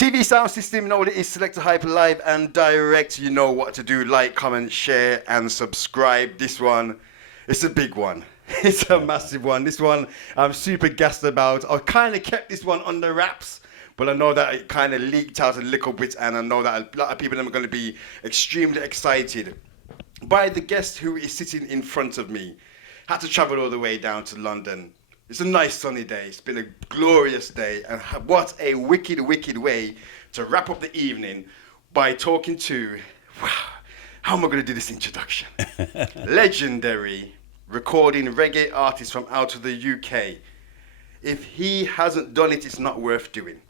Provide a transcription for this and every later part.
TV sound system, you know what it is. Select a hyper live and direct. You know what to do. Like, comment, share, and subscribe. This one, it's a big one. It's a massive one. This one, I'm super gassed about. I kind of kept this one under wraps, but I know that it kind of leaked out a little bit, and I know that a lot of people are going to be extremely excited by the guest who is sitting in front of me. Had to travel all the way down to London. It's a nice sunny day. It's been a glorious day. And what a wicked, wicked way to wrap up the evening by talking to, wow, how am I going to do this introduction? Legendary recording reggae artist from out of the UK. If he hasn't done it, it's not worth doing.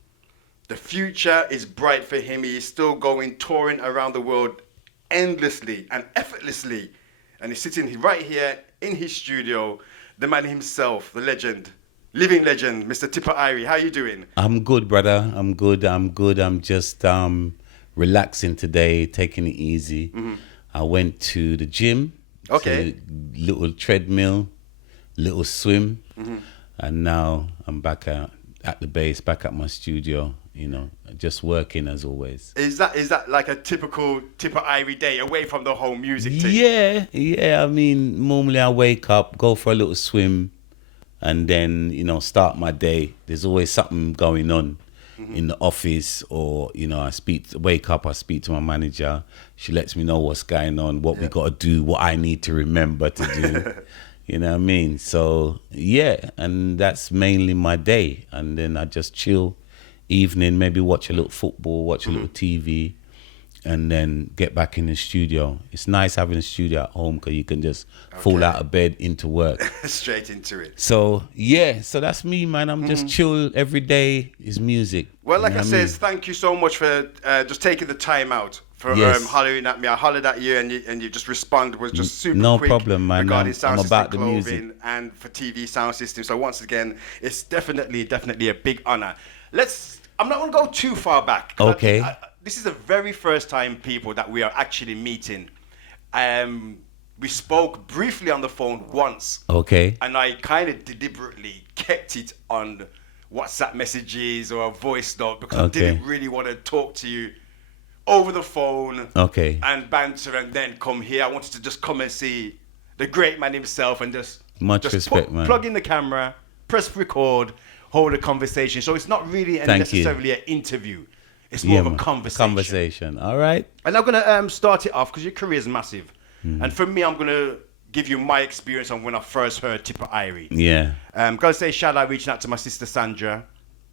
The future is bright for him. He is still going touring around the world endlessly and effortlessly. And he's sitting right here in his studio. The man himself, the legend, living legend, Mr. Tippa Irie. How you doing? I'm good, brother. I'm good. I'm just relaxing today, taking it easy. Mm-hmm. I went to the gym. Okay. Little treadmill, little swim. Mm-hmm. And now I'm back out at the base, back at my studio, you know, just working as always. Is that like a typical Tippa Irie day away from the whole music thing? Yeah. I mean, normally I wake up, go for a little swim, and then, you know, start my day. There's always something going on in the office, or, you know, I speak to my manager. She lets me know what's going on, what we got to do, what I need to remember to do. You know what I mean? So, yeah, and that's mainly my day. And then I just chill, evening, maybe watch a little football, watch a little TV, and then get back in the studio. It's nice having a studio at home because you can just fall out of bed into work. Straight into it. So, yeah, so that's me, man. I'm just chill. Every day is music. Well, like I said, thank you so much for just taking the time out for hollering at me. I hollered at you, and you just respond was just super quick. No problem, man. Regarding sound I'm system, about the music and for TV sound system. So once again, it's definitely a big honor. I'm not going to go too far back. Okay. This is the very first time, people, that we are actually meeting. We spoke briefly on the phone once. Okay. And I kind of deliberately kept it on WhatsApp messages or a voice note because I didn't really want to talk to you over the phone and banter and then come here. I wanted to just come and see the great man himself and just man. Plug in the camera, press record, hold a conversation. So it's not really necessarily an interview. It's more of a conversation. All right. And I'm going to start it off because your career is massive. And for me, I'm going to give you my experience on when I first heard Tippa Irie. Yeah. I'm going to say shout out, reaching out to my sister Sandra.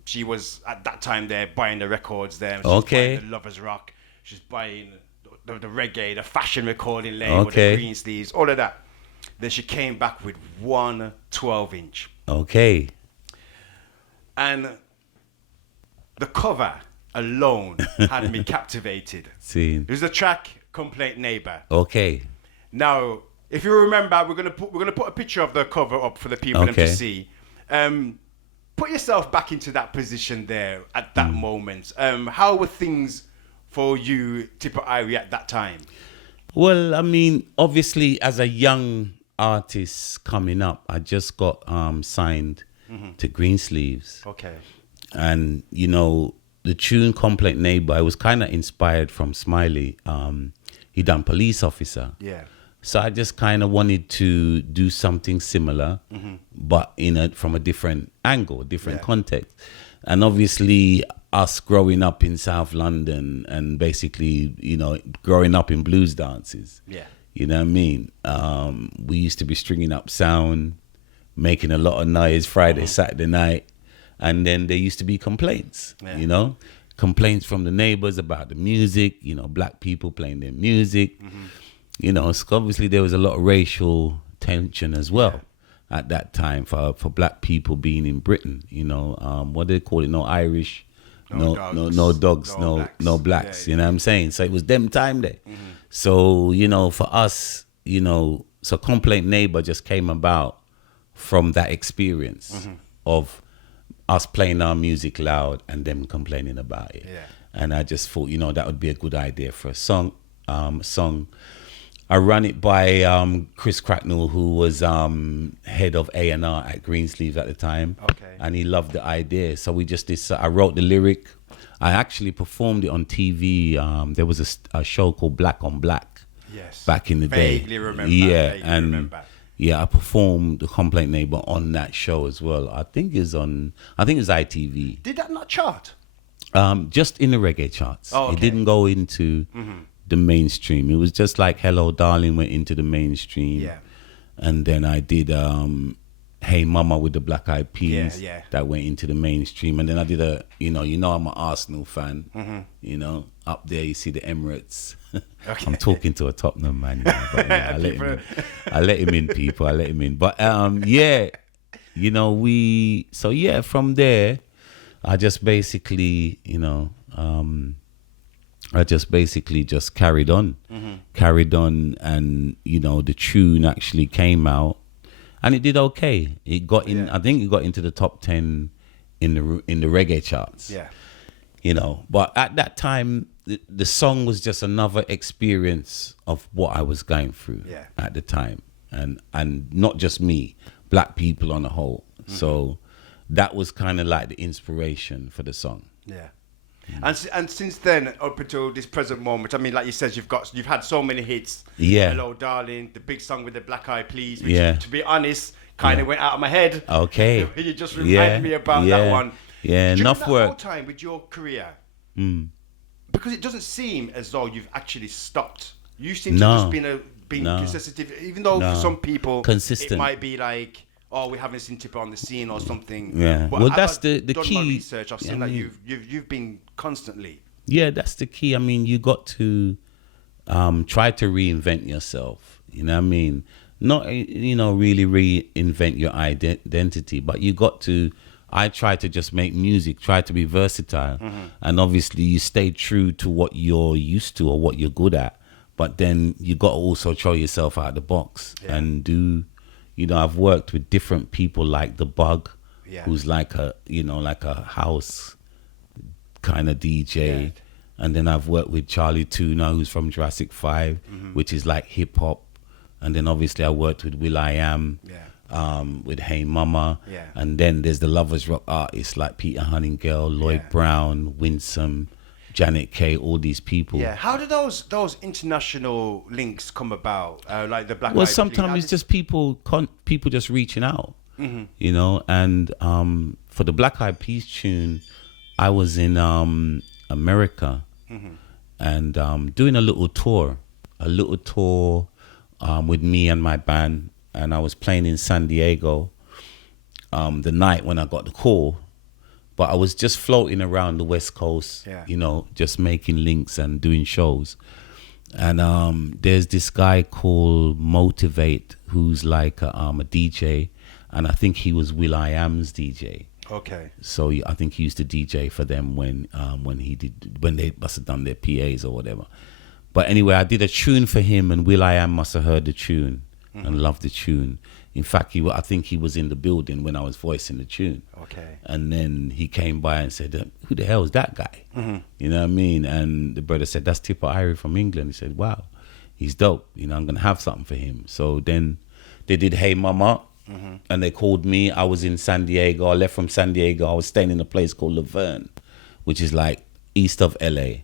She was at that time there buying the records there. She's buying the Lovers Rock. She's buying the reggae, the fashion recording label, the green sleeves, all of that. Then she came back with one 12-inch. Okay. And the cover alone had me captivated. It was the track Complaint Neighbor. Okay. Now, if you remember, we're gonna put a picture of the cover up for the people to see. Put yourself back into that position there at that moment. How were things for you, Tippa Irie, at that time? Well, I mean, obviously, as a young artist coming up, I just got signed to Greensleeves. Okay. And, you know, the tune Complaint Neighbor, I was kind of inspired from Smiley. He done Police Officer. Yeah. So I just kind of wanted to do something similar, but from a different angle, different context. And obviously, us growing up in South London and basically, you know, growing up in blues dances. Yeah. You know what I mean? We used to be stringing up sound, making a lot of noise Friday, Saturday night. And then there used to be complaints, you know? Complaints from the neighbors about the music, you know, black people playing their music. You know, so obviously there was a lot of racial tension as well at that time for black people being in Britain, you know. What do they call it? No Irish, no dogs, no blacks, you know what I'm saying? So it was them time there. So, you know, for us, you know, so Complaint Neighbor just came about from that experience of us playing our music loud and them complaining about it. Yeah. And I just thought, you know, that would be a good idea for a song. I ran it by Chris Cracknell, who was head of A&R at Greensleeves at the time. Okay. And he loved the idea. So we just I wrote the lyric, I actually performed it on TV. There was a show called Black on Black. Yes. Back in the day. Vaguely remember. Yeah, Vaguely and remember. yeah, I performed The Complaint Neighbor on that show as well. I think it's ITV. Did that not chart? Just in the reggae charts. Oh, okay. It didn't go into the mainstream. It was just like Hello Darling went into the mainstream. Yeah. And then I did Hey Mama with the Black Eyed Peas. Yeah. That went into the mainstream. And then I did I'm an Arsenal fan. Up there you see the Emirates. Okay. I'm talking to a Tottenham man. But, I let him in, people. I let him in. But yeah, from there, I just basically, just carried on, and the tune actually came out, and it did okay. It got in. I think it got into the top 10 in the reggae charts. Yeah. But at that time, the song was just another experience of what I was going through at the time, and not just me, black people on a whole. So that was kind of like the inspiration for the song. Yeah. And since then, up until this present moment, I mean, like you said, you've had so many hits. Yeah. Hello, Darling, the big song with the Black Eyed Peas, which, to be honest, kind of went out of my head. Okay. You just reminded me about that one. Yeah, enough that work. whole time with your career, because it doesn't seem as though you've actually stopped. You seem to have just been consistent, even though for some people it might be like, oh, we haven't seen Tippa on the scene or something. Yeah. But Well, that's the done key. my research. I've seen that you've been constantly. Yeah, that's the key. I mean, you got to try to reinvent yourself. You know what I mean? Not really reinvent your identity, but you got to. I try to just make music, try to be versatile, and obviously you stay true to what you're used to or what you're good at. But then you got to also throw yourself out of the box and do. I've worked with different people like The Bug, who's like a house kind of DJ. And then I've worked with Charlie Tuna, who's from Jurassic 5, which is like hip hop. And then obviously I worked with Will.i.am, with Hey Mama. And then there's the lovers rock artists like Peter Huntingale, Lloyd Brown, Winsome, Janet Kay, all these people. Yeah, how do those international links come about? Like the Black Eyed Well, Peas? sometimes it's just people just reaching out, And for the Black Eyed Peas tune, I was in America and doing a little tour with me and my band, and I was playing in San Diego the night when I got the call. But I was just floating around the West Coast, just making links and doing shows. And there's this guy called Motivate, who's like a DJ, and I think he was Will.i.am's DJ. Okay. So I think he used to DJ for them when they must have done their PAs or whatever. But anyway, I did a tune for him, and Will.i.am must have heard the tune and loved the tune. In fact, I think he was in the building when I was voicing the tune. Okay. And then he came by and said, who the hell is that guy? You know what I mean? And the brother said, that's Tippa Irie from England. He said, wow, he's dope. I'm going to have something for him. So then they did Hey Mama, and they called me. I was in San Diego. I left from San Diego. I was staying in a place called Laverne, which is like east of LA.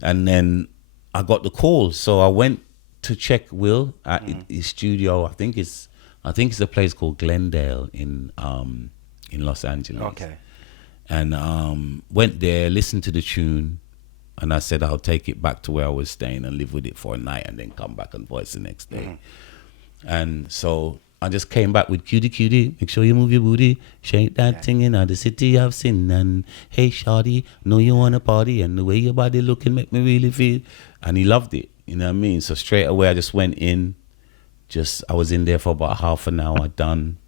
And then I got the call. So I went to check Will at his studio. I think it's a place called Glendale in Los Angeles. Okay. And went there, listened to the tune, and I said I'll take it back to where I was staying and live with it for a night and then come back and voice the next day. And so I just came back with cutie cutie, make sure you move your booty, shake that thing in the city of sin, and hey shawty, know you wanna party, and the way your body looking make me really feel. And he loved it, you know what I mean? So straight away I just went in. I was in there for about half an hour done,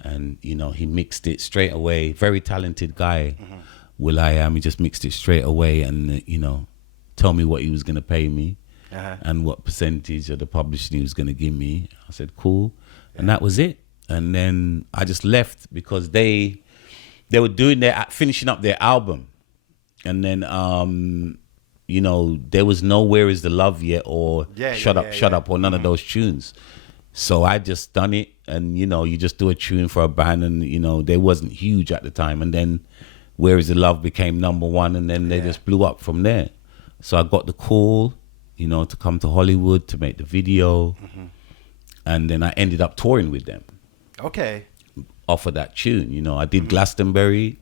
and he mixed it straight away. Very talented guy, Will.i.am. He just mixed it straight away, and told me what he was gonna pay me, and what percentage of the publishing he was gonna give me. I said cool, and that was it. And then I just left because they were finishing up their album, and then there was no Where Is the Love Yet or Shut Up or none of those tunes. So I just done it, and you just do a tune for a band, and they wasn't huge at the time. And then Where Is the Love became number one, and then they just blew up from there. So I got the call, you know, to come to Hollywood to make the video, and then I ended up touring with them. Okay. Off of that tune, you know, I did Glastonbury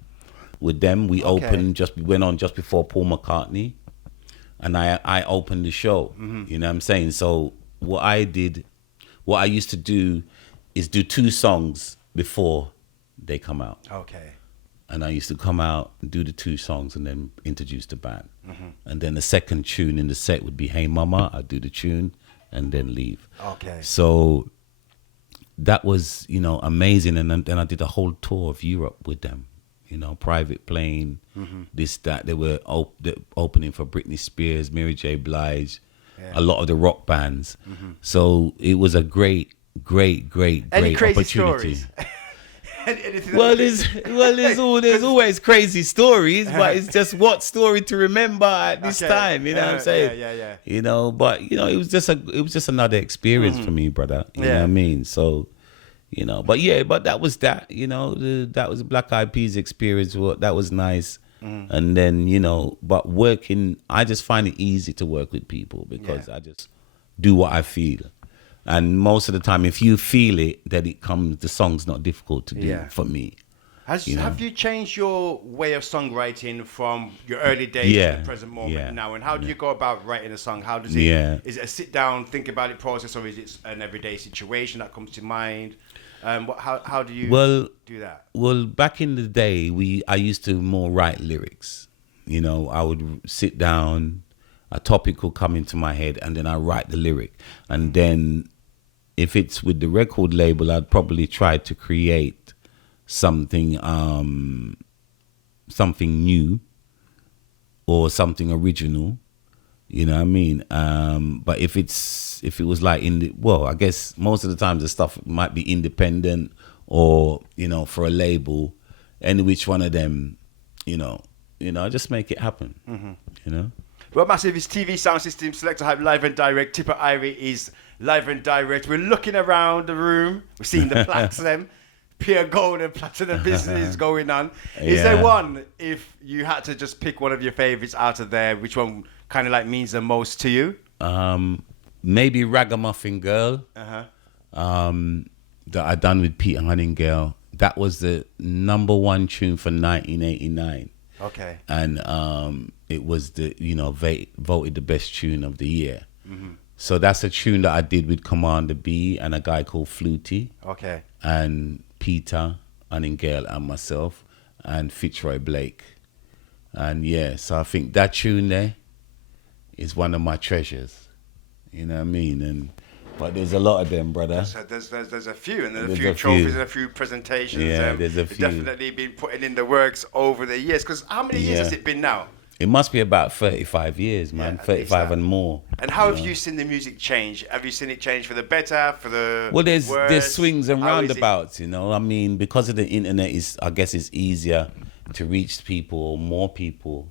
with them. We went on just before Paul McCartney, and I opened the show. You know what I'm saying? So what I used to do is do 2 songs before they come out. Okay. And I used to come out and do the 2 songs and then introduce the band. And then the second tune in the set would be Hey Mama. I'd do the tune and then leave. Okay. So that was, you know, amazing. And then I did a whole tour of Europe with them, you know, private plane, this, that. They were opening for Britney Spears, Mary J. Blige, a lot of the rock bands. So it was a great Any crazy opportunity. Stories? There's always crazy stories, but it's just what story to remember at this time. You know what I'm saying? Yeah. You know, but you know, it was just another experience for me, brother. You know what I mean? So, you know, but that was that. You know, that was Black Eyed Peas experience. That was nice. And then, you know, but I just find it easy to work with people because I just do what I feel. And most of the time, if you feel it, the song's not difficult to do for me. Have you changed your way of songwriting from your early days to the present moment now? And how do you go about writing a song? How does it? Is it a sit down, think about it process, or is it an everyday situation that comes to mind? How do you do that? Well, back in the day, I used to more write lyrics. You know, I would sit down, a topic will come into my head, and then I write the lyric, and then if it's with the record label, I'd probably try to create something new or something original, you know what I mean? But if it was like I guess most of the time the stuff might be independent or, you know, for a label, any which one of them, you know, just make it happen, you know? Well, Massive is TV Sound System, Selector Hype, live and direct. Tippa Irie is live and direct. We're looking around the room. We're seeing the platinum, pure gold and platinum business going on. Is there one, if you had to just pick one of your favorites out of there, which one kind of like means the most to you? Maybe Ragamuffin Girl, that I done with Peter Huntingale. That was the number 1 tune for 1989. Okay. And it was voted the best tune of the year. So that's a tune that I did with Commander B and a guy called Flutie. Okay. And Peter Huntingale and myself and Fitzroy Blake. And so I think that tune there is one of my treasures. You know what I mean? But there's a lot of them, brother. So there's a few, and there's a few trophies and a few presentations. Yeah, there's a few. Definitely been putting in the works over the years. Because how many years has it been now? It must be about 35 years, man. 35 and more. And how have you seen the music change? Have you seen it change for the better, for the there's worse? swings and roundabouts, you know. I mean, because of the internet, I guess it's easier to reach people or more people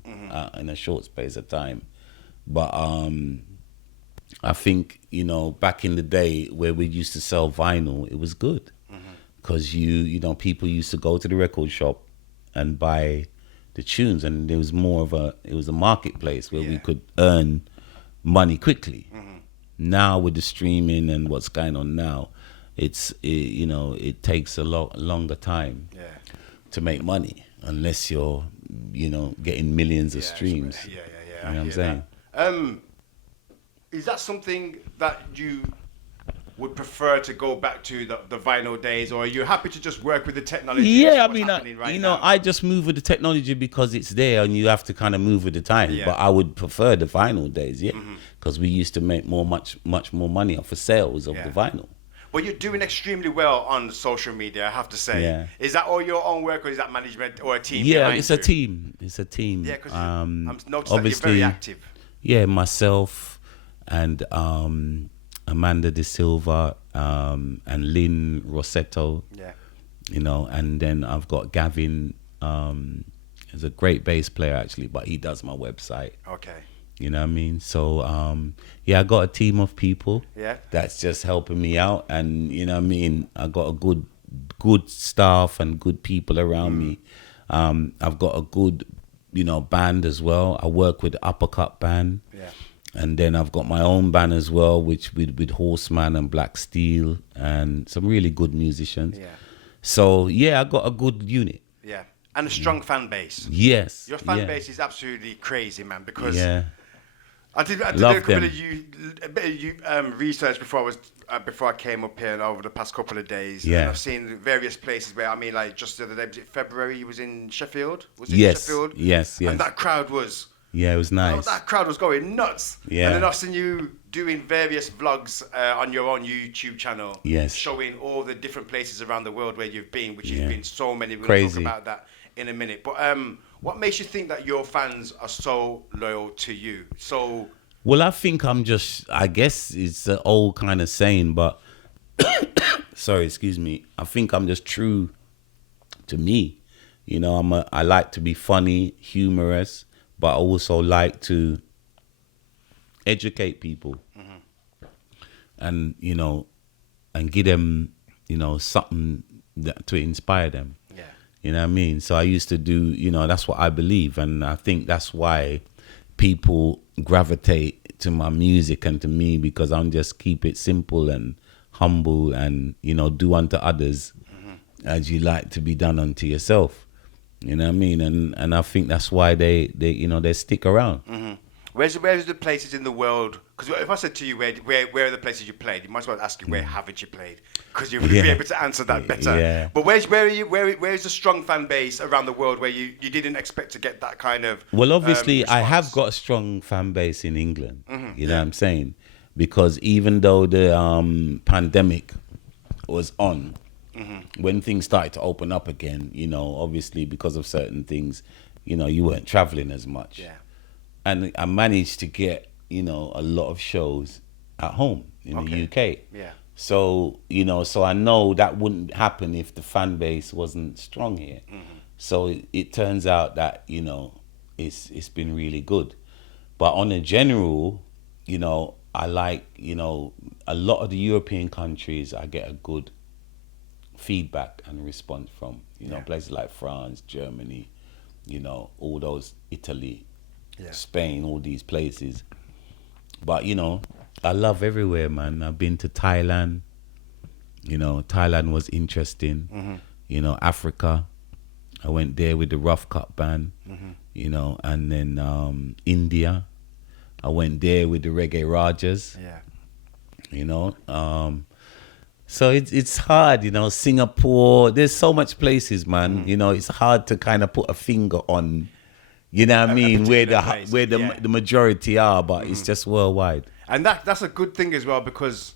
in a short space of time. But I think, you know, back in the day where we used to sell vinyl, it was good. Because people used to go to the record shop and buy the tunes, and there was it was a marketplace where we could earn money quickly. Now with the streaming and what's going on now, it takes a lot longer time to make money unless you're, getting millions of streams. You know what I'm saying? Is that something that you would prefer to go back to the vinyl days, or are you happy to just work with the technology? Yeah, I mean, I just move with the technology because it's there and you have to kind of move with the time. Yeah. But I would prefer the vinyl days, because we used to make much more money off the sales of the vinyl. Well, you're doing extremely well on social media, I have to say. Yeah. Is that all your own work, or is that management or a team? Yeah, it's a team. It's a team. Yeah, because I'm noticing that you're very active. Yeah, myself and Amanda De Silva and Lynn Rossetto. Yeah. And then I've got Gavin. He's a great bass player actually, but he does my website. Okay. You know what I mean? So, I got a team of people that's just helping me out. And, you know what I mean? I got a good staff and good people around me. I've got a good, band as well. I work with Uppercut Band. Yeah. And then I've got my own band as well, which with Horseman and Black Steel and some really good musicians. Yeah. So I got a good unit. Yeah. And a strong fan base. Yes. Your fan base is absolutely crazy, man, because I did Love a couple them. a bit of research before I came up here and over the past couple of days. Yeah. And I've seen various places where, like just the other day, was it February, you was in Sheffield? Was it Yes. Sheffield? Yes. And that crowd was... Yeah, it was nice. That crowd was going nuts. Yeah. And then I've seen you doing various vlogs on your own YouTube channel. Yes. Showing all the different places around the world where you've been, which has been so many. We're going to talk about that in a minute. But what makes you think that your fans are so loyal to you? So... Well, I think I guess it's an old kind of saying, but... Sorry, excuse me. I think I'm just true to me. I like to be funny, humorous, but I also like to educate people, and and give them something to inspire them. Yeah. You know what I mean? So I used to do, that's what I believe, and I think that's why people gravitate to my music and to me, because I'm just keep it simple and humble, and do unto others as you like to be done unto yourself. You know what I mean? And I think that's why they stick around. Mm-hmm. Where's the places in the world? Because if I said to you, where are the places you played? You might as well ask you, where haven't you played? Because you would be able to answer that better. Yeah. But where is the strong fan base around the world where you didn't expect to get that kind of... Well, obviously, I response? have got a strong fan base in England. You know what I'm saying? Because even though the pandemic was on, when things started to open up again, obviously because of certain things, you weren't traveling as much. Yeah. And I managed to get, a lot of shows at home in the UK. Yeah. So, so I know that wouldn't happen if the fan base wasn't strong here. So it turns out that, it's been really good. But on a general, I like, a lot of the European countries, I get a good feedback and response from, places like France, Germany, all those, Italy, Spain, all these places. But, I love everywhere, man. I've been to Thailand. Thailand was interesting. Africa. I went there with the Rough Cut Band, and then India. I went there with the Reggae Rajas. Yeah. So it's hard, Singapore. There's so much places, man. It's hard to kind of put a finger on, what I mean, where the majority are, but it's just worldwide. And that's a good thing as well, because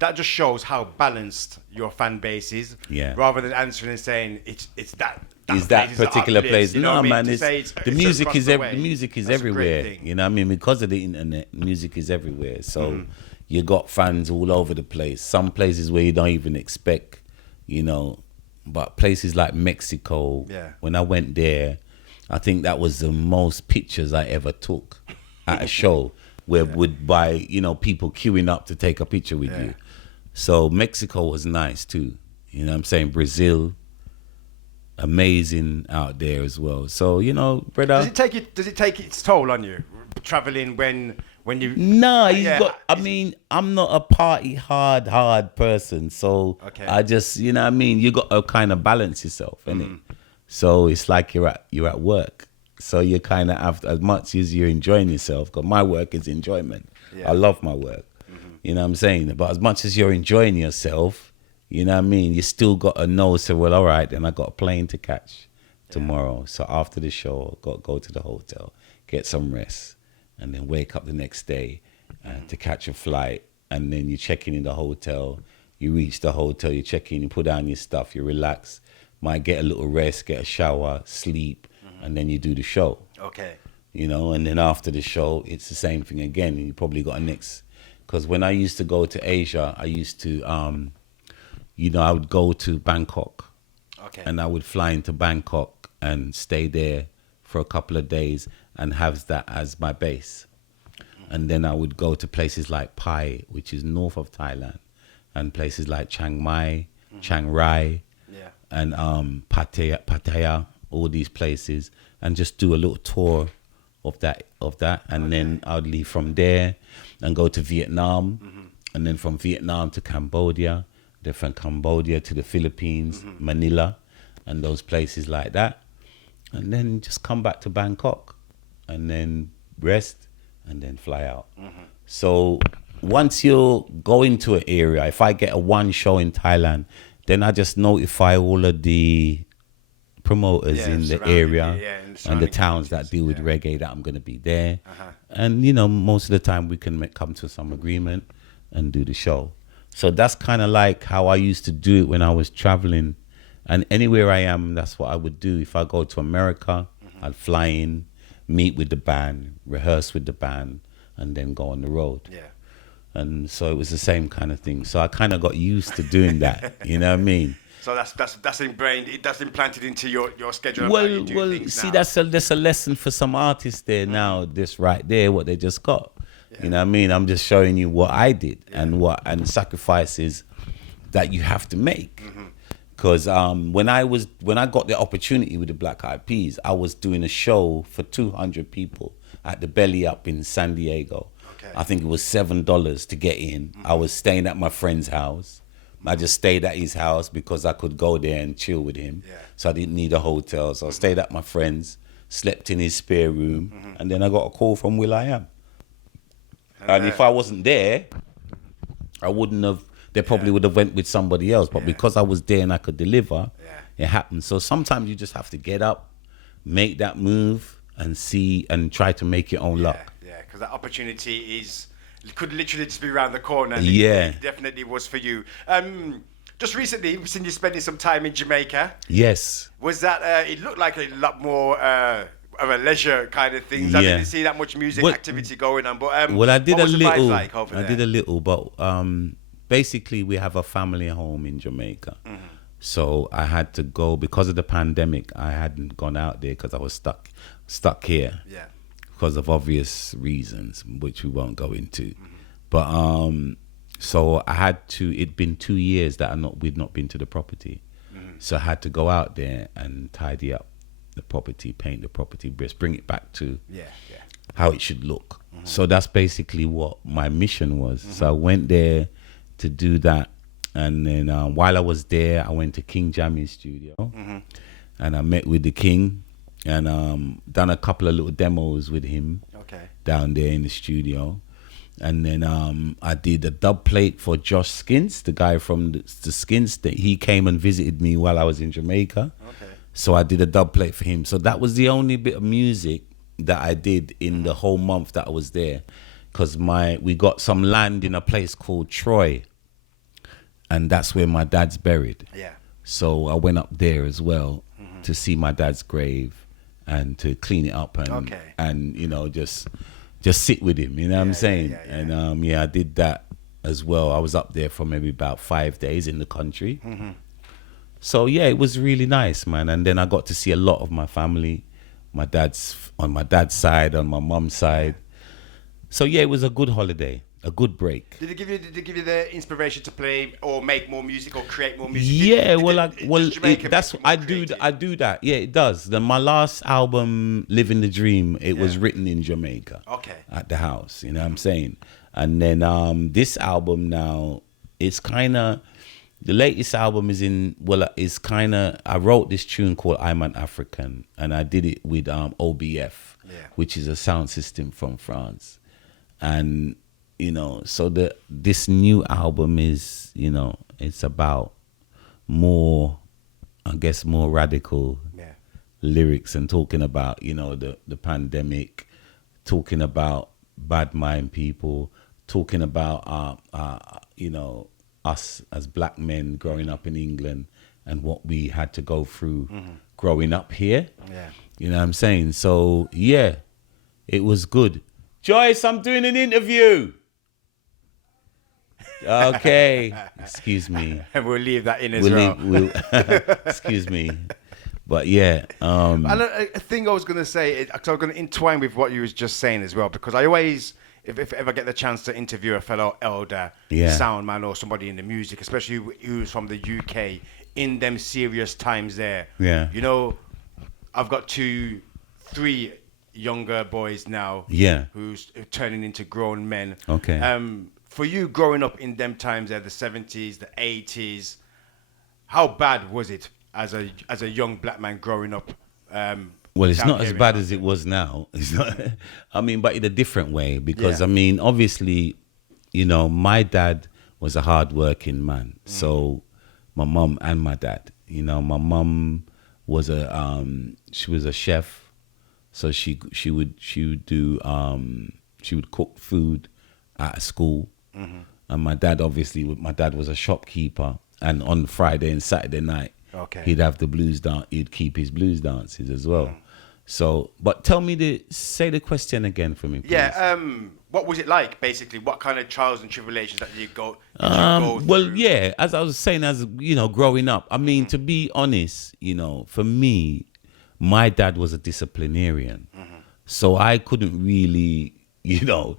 that just shows how balanced your fan base is. Yeah. Rather than answering and saying it's that Is that particular place? No, man. The music is That's everywhere. You know what I mean? Because of the internet, music is everywhere. So you got fans all over the place. Some places where you don't even expect, but places like Mexico. Yeah. When I went there, I think that was the most pictures I ever took at a show, where people queuing up to take a picture with you. So Mexico was nice too. You know what I'm saying? Brazil, amazing out there as well. So, brother. Does it take its toll on you traveling when you? Nah, I'm not a party hard person. So I just, you got to kind of balance yourself, innit? So it's like you're at work. So you kind of have, as much as you're enjoying yourself, because my work is enjoyment. I love my work. You know what I'm saying? But as much as you're enjoying yourself, you know what I mean? You still got to know, so, well, all right, then I got a plane to catch tomorrow. So after the show, I got to go to the hotel, get some rest, and then wake up the next day to catch a flight. And then you check in the hotel. You reach the hotel, you check in, you put down your stuff, you relax. Might get a little rest, get a shower, sleep, and then you do the show. Okay. And then after the show, it's the same thing again. You probably got a next... Because when I used to go to Asia, I used to, I would go to Bangkok. Okay. And I would fly into Bangkok and stay there for a couple of days and have that as my base. And then I would go to places like Pai, which is north of Thailand, and places like Chiang Mai, Chiang Rai, and Pattaya, all these places, and just do a little tour of that, and then I'd leave from there and go to Vietnam, and then from Vietnam to Cambodia, then from Cambodia to the Philippines, Manila, and those places like that, and then just come back to Bangkok, and then rest, and then fly out. So once you go into an area, if I get a one show in Thailand, then I just notify all of the promoters in the area and the towns that deal with reggae that I'm going to be there. And, you know, most of the time we can come to some agreement and do the show. So that's kind of like how I used to do it when I was traveling. And anywhere I am, that's what I would do. If I go to America, I'd fly in, meet with the band, rehearse with the band, and then go on the road. And so it was the same kind of thing. So I kind of got used to doing that. You know what I mean? So that's ingrained. That's implanted into your schedule. Well, see, now. that's a lesson for some artists there now. This right there, what they just got. You know what I mean? I'm just showing you what I did and sacrifices that you have to make. Because when I got the opportunity with the Black Eyed Peas, I was doing a show for 200 people at the Belly Up in San Diego. I think it was $7 to get in. I was staying at my friend's house. I just stayed at his house because I could go there and chill with him. So I didn't need a hotel. So I stayed at my friend's, slept in his spare room, and then I got a call from Will.i.am. And if I wasn't there, I wouldn't have, they probably would have went with somebody else. But because I was there and I could deliver, it happened. So sometimes you just have to get up, make that move, and see and try to make your own luck. Because that opportunity could literally just be around the corner. And it definitely was for you. Just recently, we've seen you spending some time in Jamaica. Yes. Was that, it looked like a lot more of a leisure kind of thing. I didn't see that much music activity going on. But I did what was a the vibes little. like over there? I did a little, but basically we have a family home in Jamaica. So I had to go because of the pandemic. I hadn't gone out there because I was stuck here. Because of obvious reasons, which we won't go into. But so I had to. It'd been 2 years that we'd not been to the property, so I had to go out there and tidy up the property, paint the property, bring it back to how it should look. So that's basically what my mission was. So I went there to do that, and then while I was there, I went to King Jammy's studio, and I met with the King. And done a couple of little demos with him down there in the studio. And then I did a dub plate for Josh Skins, the guy from the Skins. That he came and visited me while I was in Jamaica. So I did a dub plate for him. So that was the only bit of music that I did in the whole month that I was there. Because we got some land in a place called Troy. And that's where my dad's buried. So I went up there as well to see my dad's grave. And to clean it up and you know just sit with him, you know what I'm saying? And I did that as well. I was up there for maybe about 5 days in the country. So it was really nice, man. And then I got to see a lot of my family, on my dad's side, on my mum's side. So it was a good holiday. A good break. Did it give you the inspiration to play or make more music or create more music? I do that. Yeah, it does. Then my last album, Living the Dream, it was written in Jamaica. At the house, you know what I'm saying? And then this album now, it's kind of, the latest album I wrote this tune called I'm an African, and I did it with OBF, which is a sound system from France. And you know, so this new album is, you know, it's about more radical lyrics and talking about, you know, the pandemic, talking about bad mind people, talking about, you know, us as black men growing up in England and what we had to go through growing up here. You know what I'm saying? So, it was good. Joyce, I'm doing an interview. Okay, excuse me. And we'll leave that in as well. Excuse me, but And a thing I was going to say, because I was going to entwine with what you was just saying as well, because I always, if ever get the chance to interview a fellow elder, sound man, or somebody in the music, especially who's from the UK, in them serious times there, you know, I've got three younger boys now. Yeah. Who's turning into grown men. Okay. For you growing up in them times, the 70s, the 80s, how bad was it as a young black man growing up? Well, it's down not as here in bad as London? it was now. It's not. I mean, but in a different way, because Yeah. I mean, obviously, you know, my dad was a hard-working man. So, my mum and my dad. You know, my mum was she was a chef, so she would cook food at school, and my dad was a shopkeeper, and on Friday and Saturday night, Okay. he'd have the blues dance. He'd keep his blues dances as well. So, but say the question again for me, please. Yeah. What was it like, basically? What kind of trials and tribulations that you go Well, through? yeah, as I was saying, as you know, growing up, I mean, to be honest, you know, for me, my dad was a disciplinarian, so I couldn't really, you know,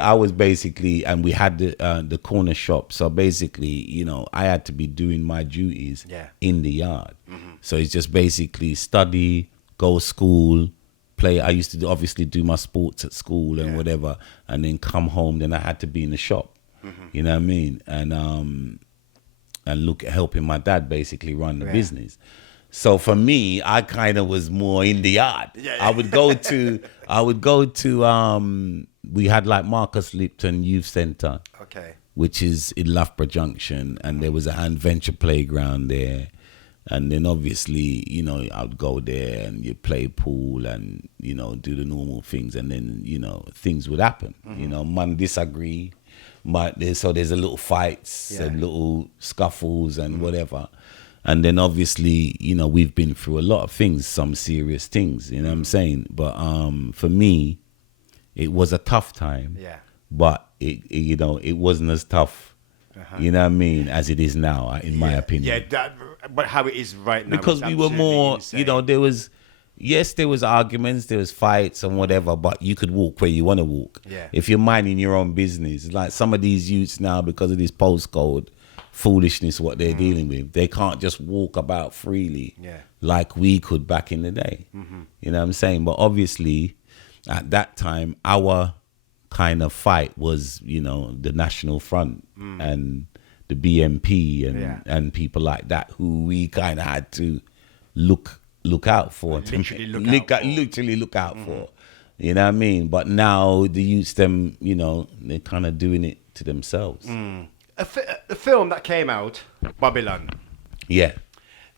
I was basically, and we had the corner shop, so basically, you know, I had to be doing my duties in the yard. So it's just basically study, go school, play. I used to obviously do my sports at school and whatever, and then come home. Then I had to be in the shop. You know what I mean? And helping my dad basically run the business. So for me, I kind of was more in the yard. I would go to we had like Marcus Lipton Youth Centre, which is in Loughborough Junction, and there was a adventure playground there. And then obviously, you know, I'd go there and you play pool and, you know, do the normal things, and then, you know, things would happen. You know, man disagree. So there's a little fights and little scuffles and whatever. And then obviously, you know, we've been through a lot of things, some serious things, you know what I'm saying? But for me, it was a tough time. Yeah. But you know, it wasn't as tough, you know what I mean, as it is now, in my opinion. Yeah, but how it is right now. Because is we were absolutely more, insane. you know, there was arguments, there was fights and whatever, but you could walk where you want to walk. Yeah. If you're minding your own business, like some of these youths now, because of this postcode foolishness, what they're dealing with, they can't just walk about freely like we could back in the day. You know what I'm saying? But obviously, at that time, our kind of fight was, you know, the National Front and the BNP and people like that, who we kind of had to look out for. Literally look out for. You know what I mean? But now the youths, them, you know, they're kind of doing it to themselves. The film that came out, Babylon, Yeah.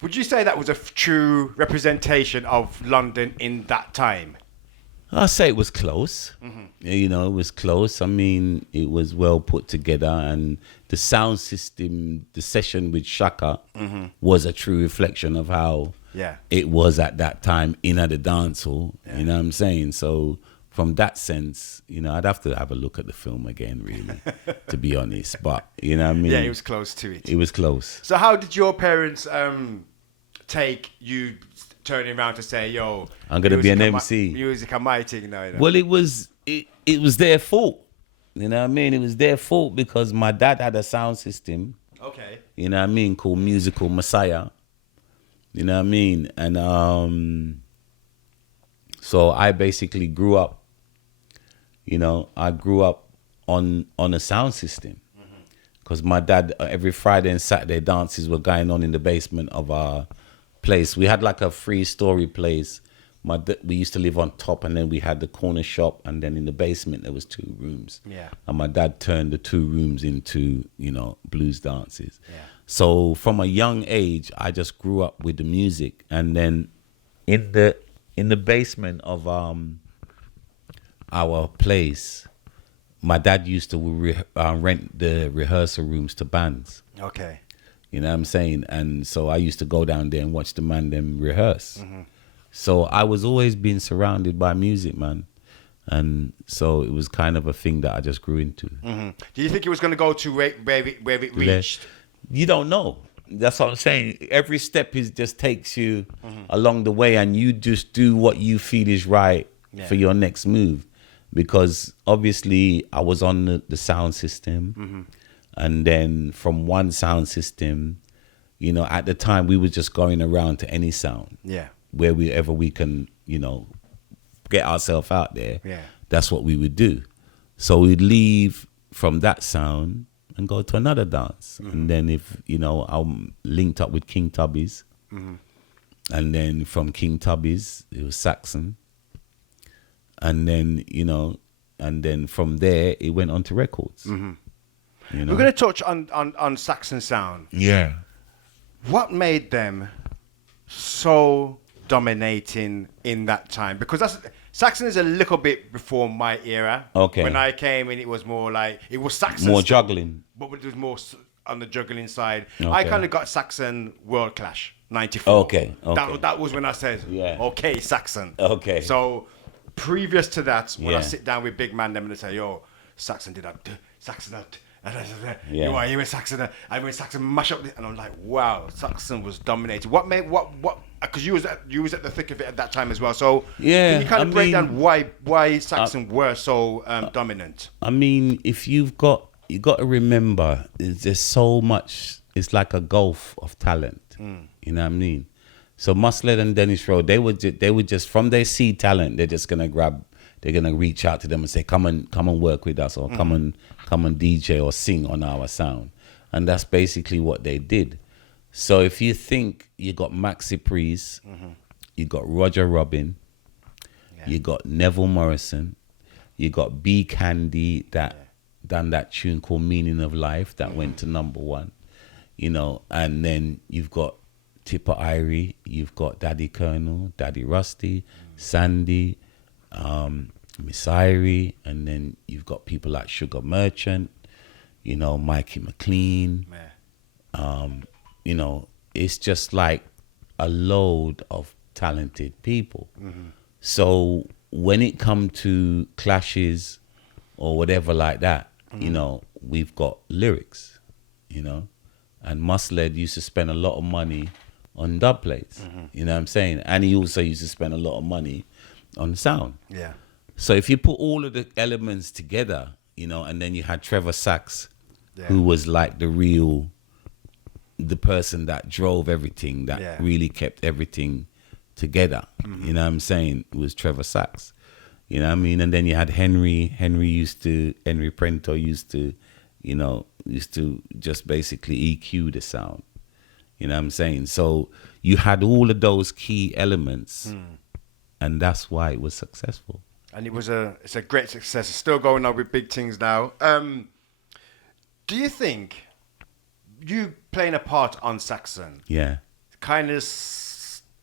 would you say that was a true representation of London in that time? I'll say it was close. You know, it was close. I mean, it was well put together, and the sound system, the session with Shaka was a true reflection of how it was at that time in at the dance hall. You know what I'm saying? So from that sense, you know, I'd have to have a look at the film again, really, to be honest. But, you know what I mean? Yeah, it was close to it. It was close. So how did your parents take you turning around to say, yo, I'm going to be an MC. Music and my thing now. You know? Well, it was their fault. You know what I mean? It was their fault because my dad had a sound system. Okay. You know what I mean? Called Musical Messiah. You know what I mean? And so I basically grew up. You know, I grew up on a sound system because my dad, every Friday and Saturday dances were going on in the basement of our place. We had like a 3-story place. We used to live on top, and then we had the corner shop, and then in the basement there was 2 rooms. Yeah. And my dad turned the 2 rooms into, you know, blues dances. Yeah. So from a young age, I just grew up with the music, and then in the basement of our place, my dad used to rent the rehearsal rooms to bands. Okay. You know what I'm saying? And so I used to go down there and watch the man them rehearse. So I was always being surrounded by music, man. And so it was kind of a thing that I just grew into. Do you think it was going to go to where it reached? You don't know. That's what I'm saying. Every step just takes you along the way, and you just do what you feel is right for your next move. Because obviously I was on the sound system, and then from one sound system, you know, at the time we were just going around to any sound. Yeah. wherever we can, get ourselves out there. Yeah. That's what we would do. So we'd leave from that sound and go to another dance. And then if, I'm linked up with King Tubby's, and then from King Tubby's, it was Saxon. And then, and then from there, it went on to records. We're going to touch on Saxon sound. Yeah. What made them so dominating in that time? Because Saxon is a little bit before my era. Okay. When I came in, it was more like, it was Saxon. More juggling. But it was more on the juggling side. Okay. I kind of got Saxon World Clash, 94. Okay. That was when I said, okay, Saxon. Okay. So previous to that, when I Yeah. sit down with big man, them and they say, yo, Saxon did that, Saxon that. Yeah. You are here with Saxon. I went Saxon mash up, and I'm like, wow, Saxon was dominating. What made what? Because you was at the thick of it at that time as well. So Yeah, can you kind of break down why Saxon were so dominant? I mean, if you got to remember, there's so much. It's like a gulf of talent. You know what I mean? So Muslet and Dennis Rowe, they would just from their see talent, they're just gonna reach out to them and say, come and work with us, or come and DJ or sing on our sound. And that's basically what they did. So if you think you got Maxi Priest, you got Roger Robin, you got Neville Morrison, you got B Candy that done that tune called Meaning of Life that went to #1, and then you've got Tippa Irie, you've got Daddy Colonel, Daddy Rusty, Sandy, Miss Irie, and then you've got people like Sugar Merchant, Mikey McLean. It's just like a load of talented people. So when it come to clashes or whatever like that, we've got lyrics, and Musled used to spend a lot of money on dub plates, you know what I'm saying? And he also used to spend a lot of money on sound. Yeah. So if you put all of the elements together, and then you had Trevor Sachs, who was like the person that drove everything, that really kept everything together. You know what I'm saying? It was Trevor Sachs. You know what I mean? And then you had Henry Prento used to just basically EQ the sound. You know what I'm saying? So you had all of those key elements, and that's why it was successful. And it's a great success. It's still going on with big things now. Do you think you playing a part on Saxon kind of,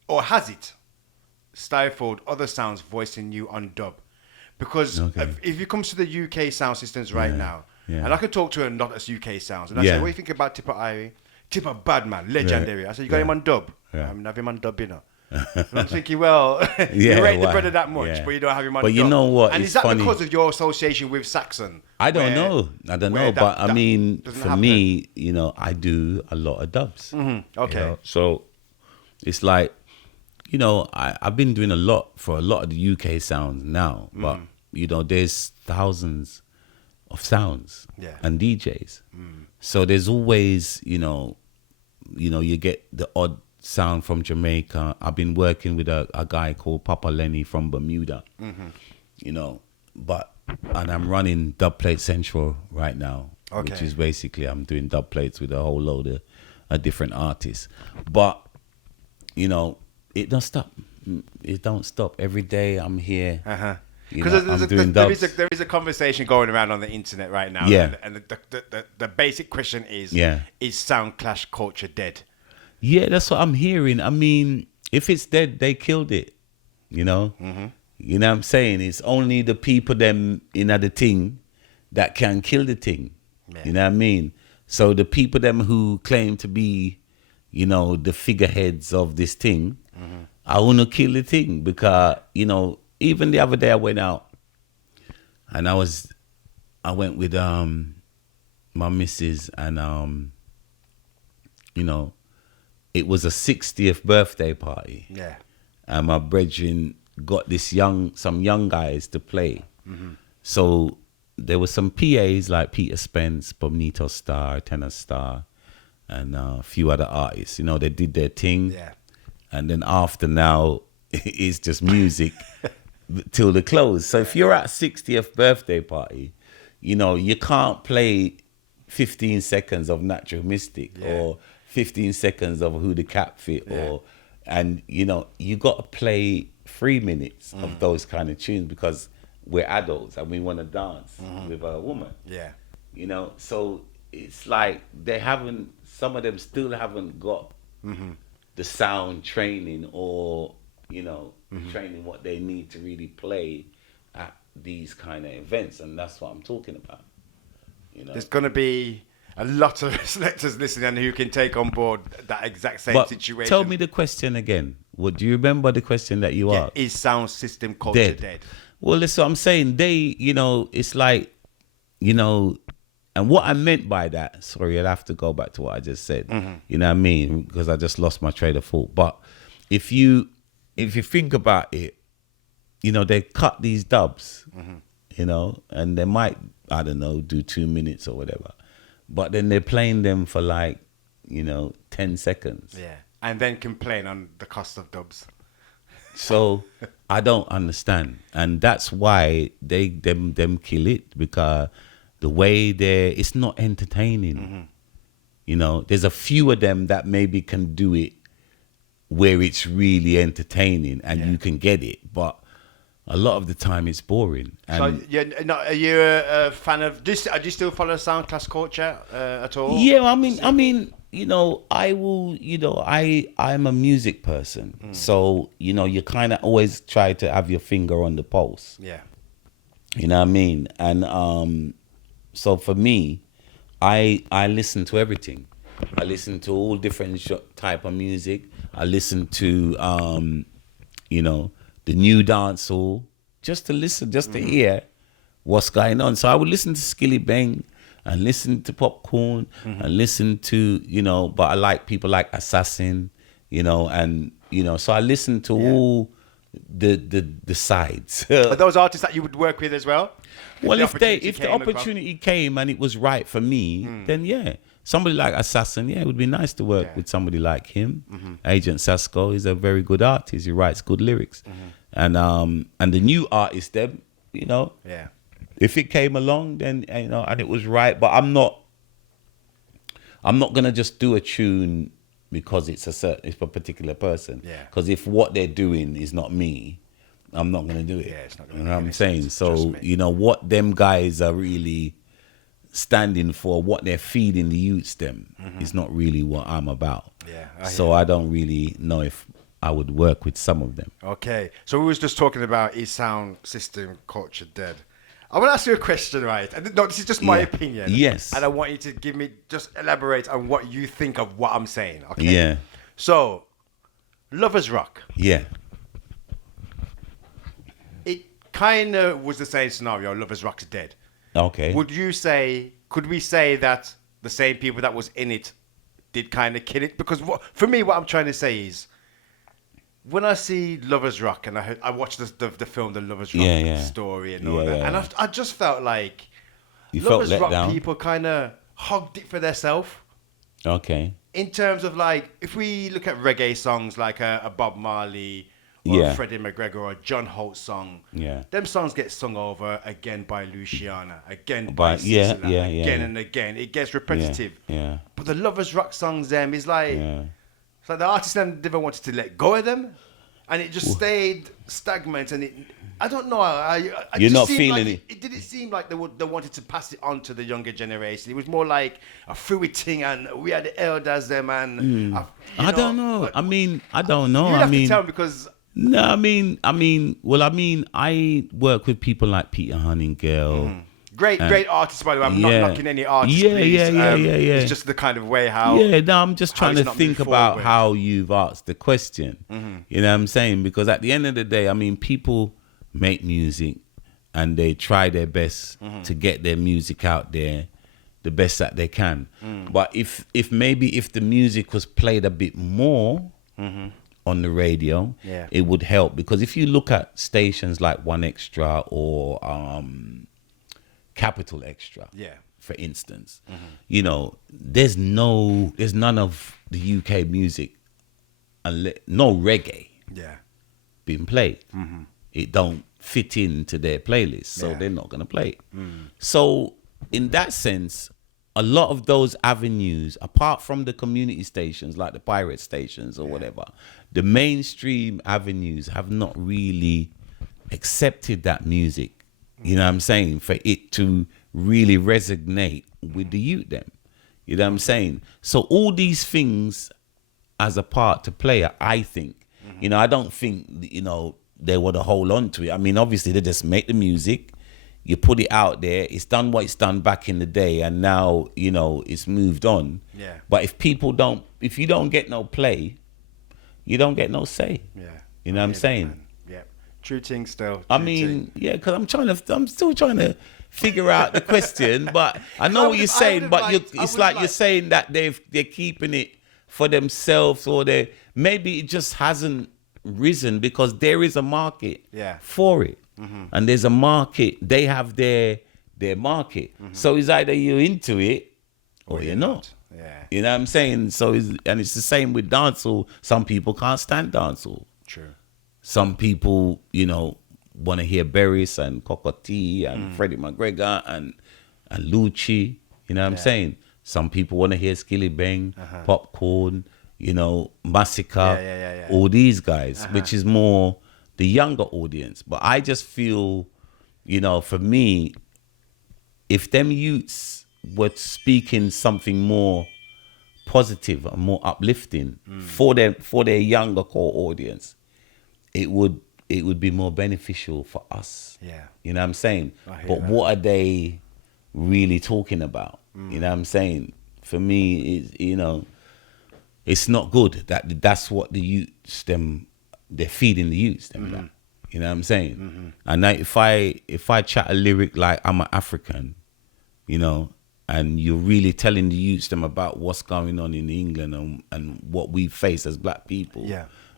or has it stifled other sounds voicing you on dub? Because if it comes to the UK sound systems right now, and I could talk to a not as UK sounds, and I say, what do you think about Tippa Irie? Tippa Badman, legendary. I said, you got him on dub? I mean, have him on dub, And I'm thinking, well, you rate the brother that much, but you don't have him on dub. But you know what? And it's is that funny. because of your association with Saxon? I don't know. But I mean, for me, I do a lot of dubs. Okay. So it's like, I've been doing a lot for a lot of the UK sounds now, but there's thousands of sounds and DJs. So there's always, you get the odd sound from Jamaica. I've been working with a guy called Papa Lenny from Bermuda, and I'm running Dubplate Central right now, which is basically I'm doing dub plates with a whole load of different artists. But, it don't stop. It don't stop. Every day I'm here. Because there is a conversation going around on the internet right now. Yeah. And the basic question is sound clash culture dead? Yeah, that's what I'm hearing. I mean, if it's dead, they killed it. You know what I'm saying? It's only the people them in the thing that can kill the thing. Yeah. You know what I mean? So the people them who claim to be, the figureheads of this thing, I want to kill the thing because, even the other day I went out and I went with my missus and it was a 60th birthday party. Yeah. And my brethren got some young guys to play. So there were some PAs like Peter Spence, Bonito Star, Tenor Star, and a few other artists. They did their thing. Yeah. and then after now it's just music till the close. So if you're at 60th birthday party, you know, you can't play 15 seconds of Natural Mystic or 15 seconds of Who the Cat Fit and you know, you got to play 3 minutes of those kind of tunes because we're adults and we want to dance with a woman. Yeah. You know, so it's like some of them still haven't got the sound training or, you know, training what they need to really play at these kind of events. And that's what I'm talking about. You know? There's going to be a lot of selectors listening who can take on board that exact same situation. Tell me the question again. Do you remember the question that you asked? Is sound system culture dead? Well, that's what I'm saying. You know, it's like, you know, and what I meant by that, sorry, I'd have to go back to what I just said. You know what I mean? Because I just lost my train of thought. But if you think about it, you know, they cut these dubs, you know, and they might, I don't know, do 2 minutes or whatever. But then they're playing them for like, you know, 10 seconds. Yeah. And then complain on the cost of dubs. So I don't understand. And that's why them kill it, because the way it's not entertaining. You know, there's a few of them that maybe can do it where it's really entertaining and you can get it. But a lot of the time it's boring. And so are you a fan of? Do you still follow sound class culture at all? Yeah, I mean, you know, I will. You know, I'm a music person, so you know, you kind of always try to have your finger on the pulse. Yeah, you know what I mean. And so for me, I listen to everything. I listen to all different type of music. I listen to you know, the new dancehall, just to listen, just to hear what's going on. So I would listen to Skilly Bang and listen to Popcorn and listen to, you know, but I like people like Assassin, you know, and, you know, so I listen to all the sides. Are those artists that you would work with as well? Well, if the opportunity came and it was right for me, then yeah. Somebody like Assassin, it would be nice to work with somebody like him. Agent Sasco is a very good artist. He writes good lyrics. And the new artist, them, you know, if it came along, then, you know, and it was right. But I'm not gonna just do a tune because it's a particular person. Because if what they're doing is not me, I'm not gonna do it. It's not gonna, you know what I'm saying? So, you know, what them guys are really standing for, what they're feeding the youths is not really what I'm about. So I don't really know if I would work with some of them. Okay, so we was just talking about is sound system culture dead. I want to ask you a question, right? And no, this is just my opinion. Yes. And I want you to just elaborate on what you think of what I'm saying. Okay. Yeah. So, Lovers Rock. Yeah. It kind of was the same scenario. Lovers Rock's dead. Okay. Could we say that the same people that was in it did kind of kill it? Because for me, what I'm trying to say is, when I see Lovers Rock and I watched the film, the Lovers Rock story and all that, and I just felt like Lovers Rock people kind of hogged it for themselves. Okay. In terms of like, if we look at reggae songs like a Bob Marley, or Freddie McGregor or John Holt song. Them songs get sung over again by Luciana, again by Cicela, again and again. It gets repetitive. But the Lovers Rock songs, is like, it's like the artist never wanted to let go of them, and it just stayed stagnant. And I don't know. You're not feeling it. It didn't seem like they wanted to pass it on to the younger generation. It was more like a fluid thing, and we had the elders them, and I don't know. I mean, I don't know. You have to tell me, because. No, I mean, I work with people like Peter Huntingale. Great artists, by the way. I'm not knocking any artists. Yeah. It's just the kind of way how. Yeah, no, I'm just trying to think about how you've asked the question. You know what I'm saying? Because at the end of the day, I mean, people make music and they try their best to get their music out there the best that they can. But if the music was played a bit more on the radio, it would help. Because if you look at stations like One Extra or Capital Extra, for instance, you know, there's none of the UK music no reggae Yeah. being played. It don't fit into their playlist, so Yeah. they're not going to play it. So in that sense, a lot of those avenues, apart from the community stations like the pirate stations or whatever, the mainstream avenues have not really accepted that music. You know what I'm saying? For it to really resonate with the youth them. You know what I'm saying? So all these things as a part to play, I think. You know, I don't think, you know, they want to hold on to it. I mean, obviously they just make the music, you put it out there, it's done what it's done back in the day, and now, you know, it's moved on. Yeah. But if you don't get no play, you don't get no say. Yeah. You know what I'm saying? Yeah. True thing still. I mean, yeah, because I'm still trying to figure out the question, but I know what you're saying. But it's like you're saying that they're keeping it for themselves, or maybe it just hasn't risen because there is a market for it, and there's a market. They have their market, so it's either you're into it or you're not. Yeah. You know what I'm saying? So it's the same with dancehall. Some people can't stand dancehall. True. Some people, you know, want to hear Beres and Cocotte and Freddie McGregor and Lucci. You know what I'm saying? Some people want to hear Skilly Bang, Popcorn, you know, Massacre, all these guys, which is more the younger audience. But I just feel, you know, for me, if them youths were speaking something more positive and more uplifting for their younger core audience, it would be more beneficial for us. Yeah. You know what I'm saying? But what are they really talking about? You know what I'm saying? For me, you know, it's not good that's what the youths they're feeding the youths them that. You know what I'm saying? And if I chat a lyric like I'm an African, you know, and you're really telling the youths them about what's going on in England and what we face as black people,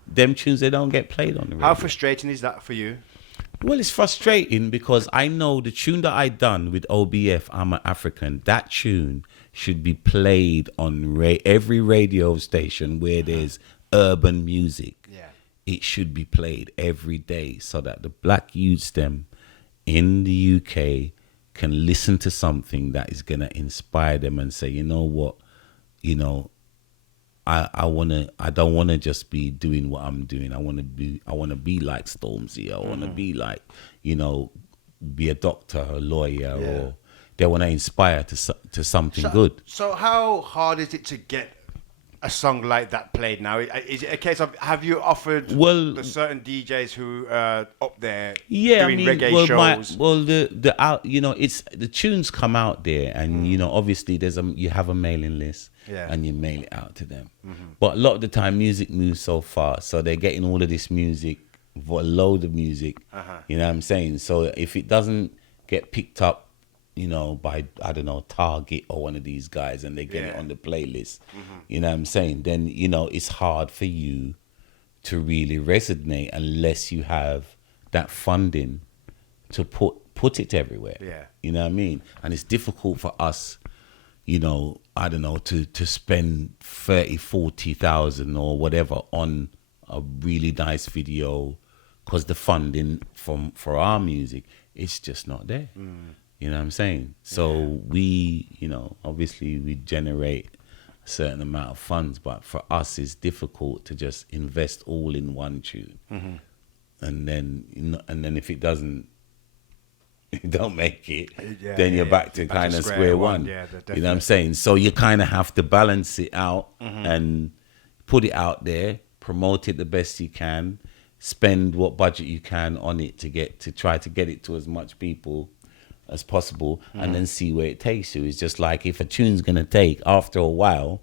them tunes, they don't get played on the radio. How frustrating is that for you? Well, it's frustrating because I know the tune that I done with OBF, I'm an African, that tune should be played on every radio station where there's urban music. Yeah. It should be played every day so that the black youths them in the UK can listen to something that is going to inspire them and say, you know what, you know, I don't want to just be doing what I'm doing. I want to be like Stormzy. I want to be like, you know, be a doctor, a lawyer, or they want to inspire to something good. So how hard is it to get a song like that played now? Is it a case of, have you offered the certain DJs who are up there doing reggae shows? You know, it's the tunes come out there, and you know, obviously you have a mailing list, and you mail it out to them. But a lot of the time, music moves so fast, so they're getting all of this music, a load of music. You know what I'm saying? So if it doesn't get picked up, you know, by, I don't know, Target or one of these guys, and they get it on the playlist, you know what I'm saying? Then, you know, it's hard for you to really resonate unless you have that funding to put it everywhere. Yeah. You know what I mean? And it's difficult for us, you know, I don't know, to spend 30, 40,000 or whatever on a really nice video, because the funding for our music, it's just not there. You know what I'm saying? So we, you know, obviously we generate a certain amount of funds, but for us it's difficult to just invest all in one tune. And then if it don't make it, then you're back to kind of square one. Yeah, you know what I'm saying? So you kind of have to balance it out and put it out there, promote it the best you can, spend what budget you can on it to try to get it to as much people as possible, and then see where it takes you. It's just like, if a tune's gonna take, after a while,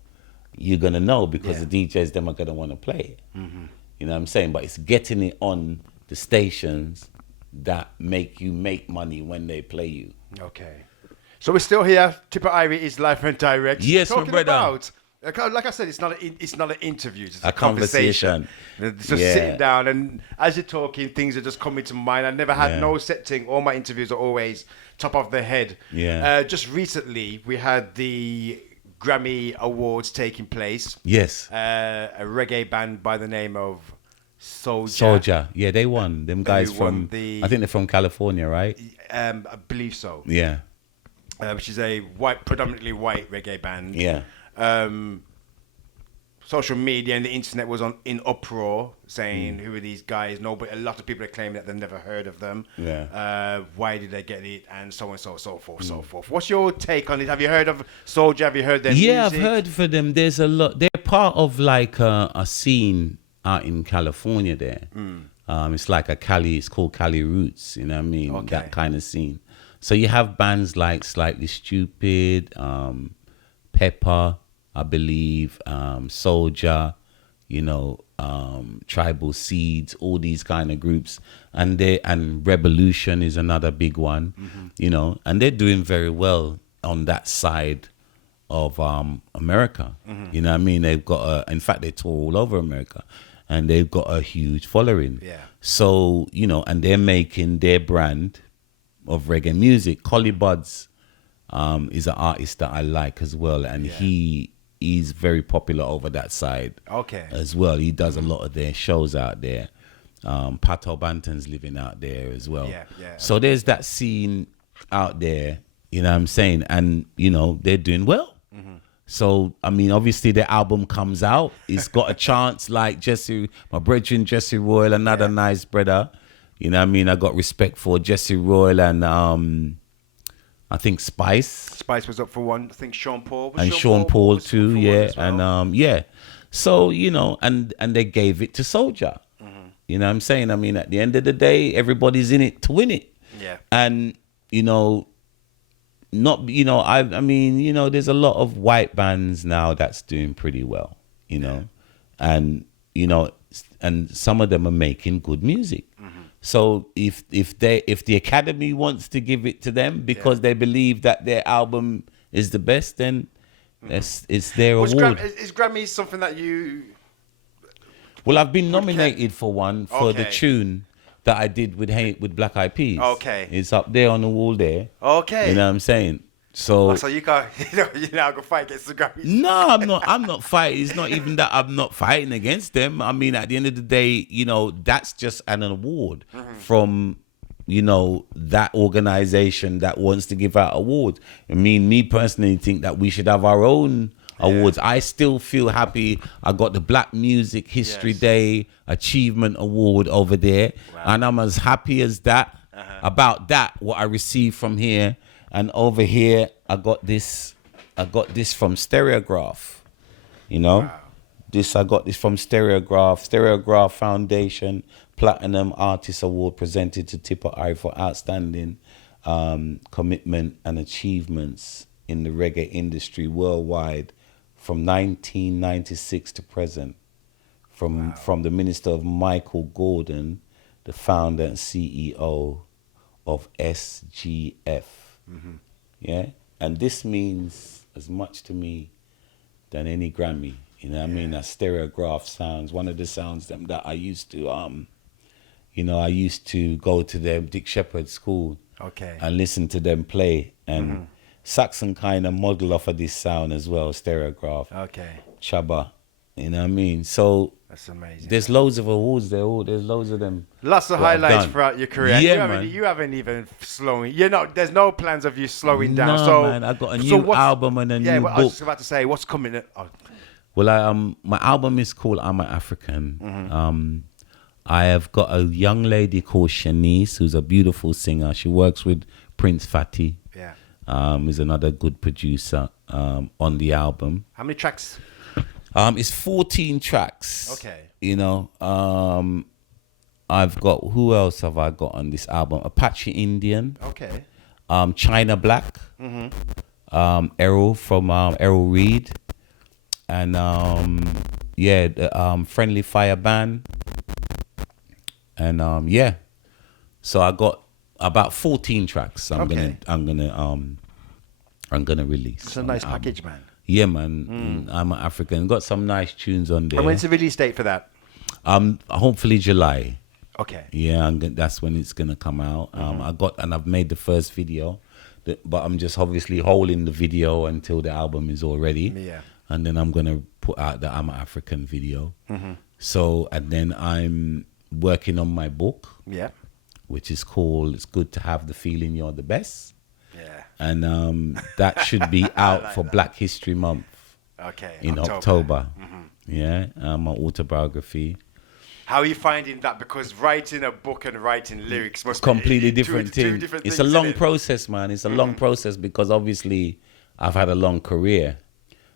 you're gonna know, because the DJs them are gonna want to play it. You know what I'm saying? But it's getting it on the stations that make you make money when they play you. Okay. So we're still here. Tippa Irie is live and direct. Yes, my brother. About, like I said, it's not an interview. It's a conversation. Just sitting down, and as you're talking, things are just coming to mind. I never had no setting. All my interviews are always top of the head. Yeah. Just recently, we had the Grammy Awards taking place. Yes. A reggae band by the name of Soulja. Soulja. Yeah, they won. Them guys won from, I think they're from California, right? I believe so. Yeah. Which is a predominantly white reggae band. Yeah. Social media and the internet was in uproar, saying, "Who are these guys?" A lot of people are claiming that they've never heard of them. Yeah. Why did they get it? And so on, so forth, so forth. What's your take on it? Have you heard of Soulja? Have you heard their music? Yeah, I've heard for them. There's a lot. They're part of like a scene out in California there. It's like it's called Cali Roots, you know what I mean? Okay. That kind of scene. So you have bands like Slightly Stupid, Pepper, I believe, Soulja, Tribal Seeds, all these kind of groups. And Revolution is another big one, and they're doing very well on that side of America. You know what I mean? They've got in fact, they tour all over America. And they've got a huge following. Yeah. So, and they're making their brand of reggae music. Collie Buddz is an artist that I like as well. And he's very popular over that side as well. He does a lot of their shows out there. Pato Banton's living out there as well. Yeah. So there's that scene out there, you know what I'm saying? And, they're doing well. So, I mean, obviously the album comes out. It's got a chance like my brethren, Jesse Royal, another nice brother. You know what I mean? I got respect for Jesse Royal and I think Spice. Spice was up for one. I think Sean Paul. And Sean Paul too, yeah. Well. And yeah. So, and they gave it to Soulja. You know what I'm saying? I mean, at the end of the day, everybody's in it to win it. Yeah. And, I mean, there's a lot of white bands now that's doing pretty well, and and some of them are making good music. So if the Academy wants to give it to them because they believe that their album is the best, then it's their award. Is Grammy something that you? Well, I've been nominated for one for the tune that I did with Black Eyed Peas. Okay. It's up there on the wall there. Okay. You know what I'm saying? So you can't, you're not gonna fight against the Grammys. No, I'm not fighting. It's not even that I'm not fighting against them. I mean, at the end of the day, that's just an award from, that organization that wants to give out awards. I mean, me personally think that we should have our own awards. I still feel happy. I got the Black Music History Day Achievement Award over there. Wow. And I'm as happy as that about that, what I received from here. And over here, I got this from Stereograph. Wow. I got this from Stereograph Foundation Platinum Artist Award presented to Tippa Irie for outstanding commitment and achievements in the reggae industry worldwide from 1996 to present. From the Minister of Michael Gordon, the founder and CEO of SGF. Yeah, and this means as much to me than any Grammy. You know what I mean? That Stereograph sounds, one of the sounds that I used to I used to go to the Dick Shepherd school and listen to them play, and Saxon kind of model off of this sound as well, Stereograph. Chaba. You know what I mean? So that's amazing. There's loads of awards there. There's loads of them. Lots of highlights throughout your career. Yeah, you haven't even slowing. There's no plans of you slowing down. No, so man, I got a new album and a new book. I was just about to say, what's coming? Well, my album is called I'm an African. I have got a young lady called Shanice, who's a beautiful singer. She works with Prince Fatty. Yeah. Is another good producer on the album. How many tracks? It's 14 tracks. Okay. I've got, who else have I got on this album? Apache Indian. Okay. China Black. Errol from Errol Reed. And the Friendly Fire Band. And so I got about 14 tracks I'm gonna release. It's a nice package, man. Yeah, man. I'm an African. Got some nice tunes on there. And when's the release date for that? Hopefully July. Okay. Yeah, that's when it's gonna come out. I've made the first video. but I'm just obviously holding the video until the album is all ready. Yeah. And then I'm gonna put out the I'm African video. So, and then I'm working on my book, which is called "It's Good to Have the Feeling You're the Best." Yeah. And that should be out for Black History Month. Okay. In October. Yeah, my autobiography. How are you finding that? Because writing a book and writing lyrics must completely be different two thing. different It's things, a long isn't it? process, man. It's a long process because obviously I've had a long career.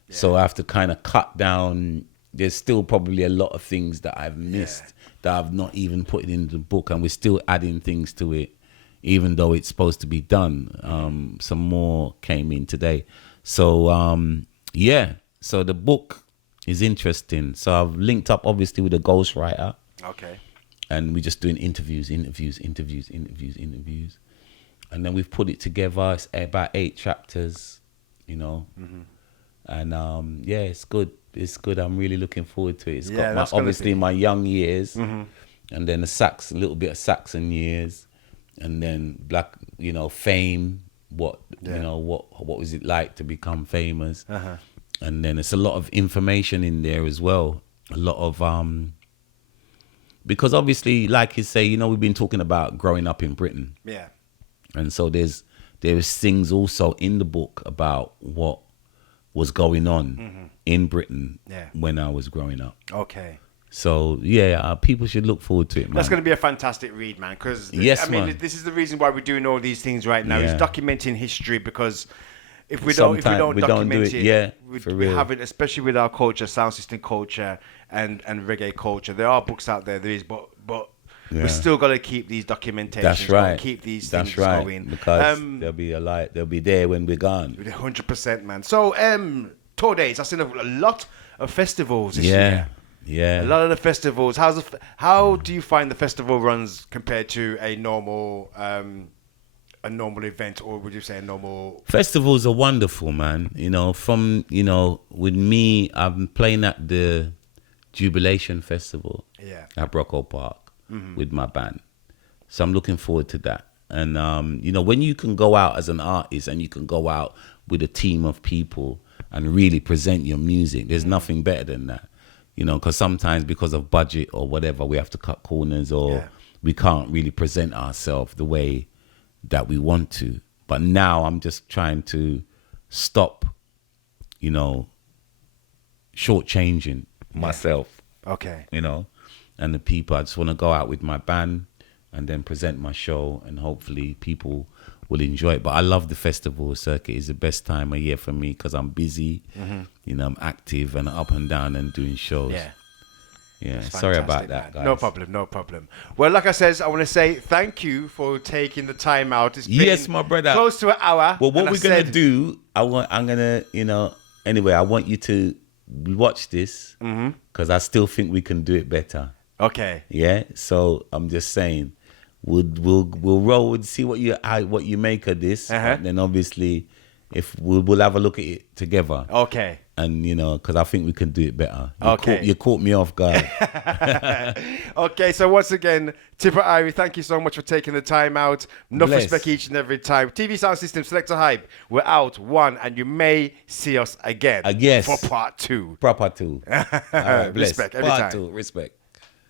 So I have to kind of cut down. There's still probably a lot of things that I've missed that I've not even put in the book, and we're still adding things to it, even though it's supposed to be done. Some more came in today. So, so the book is interesting. So I've linked up obviously with a ghostwriter. Okay. And we're just doing interviews. And then we've put it together. It's about 8 chapters, you know. And it's good. It's good. I'm really looking forward to it. It's got obviously my young years, and then a little bit of Saxon years, and then black, fame. What what was it like to become famous? And then it's a lot of information in there as well. A lot of because obviously, like you say, we've been talking about growing up in Britain. Yeah. And so there's things also in the book about what was going on in Britain when I was growing up. Okay. So people should look forward to it, man. That's going to be a fantastic read, man. Because man. This is the reason why we're doing all these things right now. Yeah. Is documenting history, because if we don't document it, we have it, especially with our culture, sound system culture and reggae culture. There are books out there. There is, but we're still got to keep these documentations. That's right. Keep these That's things right. going. Because they'll be alive. They'll be there when we're gone. 100%, man. So tour days. I've seen a lot of festivals this year. Yeah. A lot of the festivals. How do you find the festival runs compared to a normal event, or would you say a normal? Festivals are wonderful, man. With me, I'm playing at the Jubilation Festival at Brocco Park with my band. So I'm looking forward to that. And, when you can go out as an artist and you can go out with a team of people and really present your music, there's nothing better than that. Because sometimes because of budget or whatever, we have to cut corners or we can't really present ourselves the way that we want to. But now I'm just trying to stop, shortchanging myself. Okay. And the people. I just want to go out with my band and then present my show, and hopefully people will enjoy it. But I love the festival circuit. It's the best time of year for me because I'm busy, I'm active and up and down and doing shows. Yeah, sorry about that, guys. No problem. Well, like I said, I want to say thank you for taking the time out. It's been my brother. Close to an hour. Well, what we're going to do, I want you to watch this because I still think we can do it better. Okay. Yeah, so I'm just saying, we'll roll and see what you make of this, and then obviously, if we'll have a look at it together. Okay. And because I think we can do it better. Okay. You caught me off guard. Okay, so once again, Tippa Irie, thank you so much for taking the time out. Enough respect each and every time. TV Sound System Selector Hype. We're out 1, and you may see us again. Yes. For part 2. Proper 2. All right, bless. Respect every part time. 2. Respect.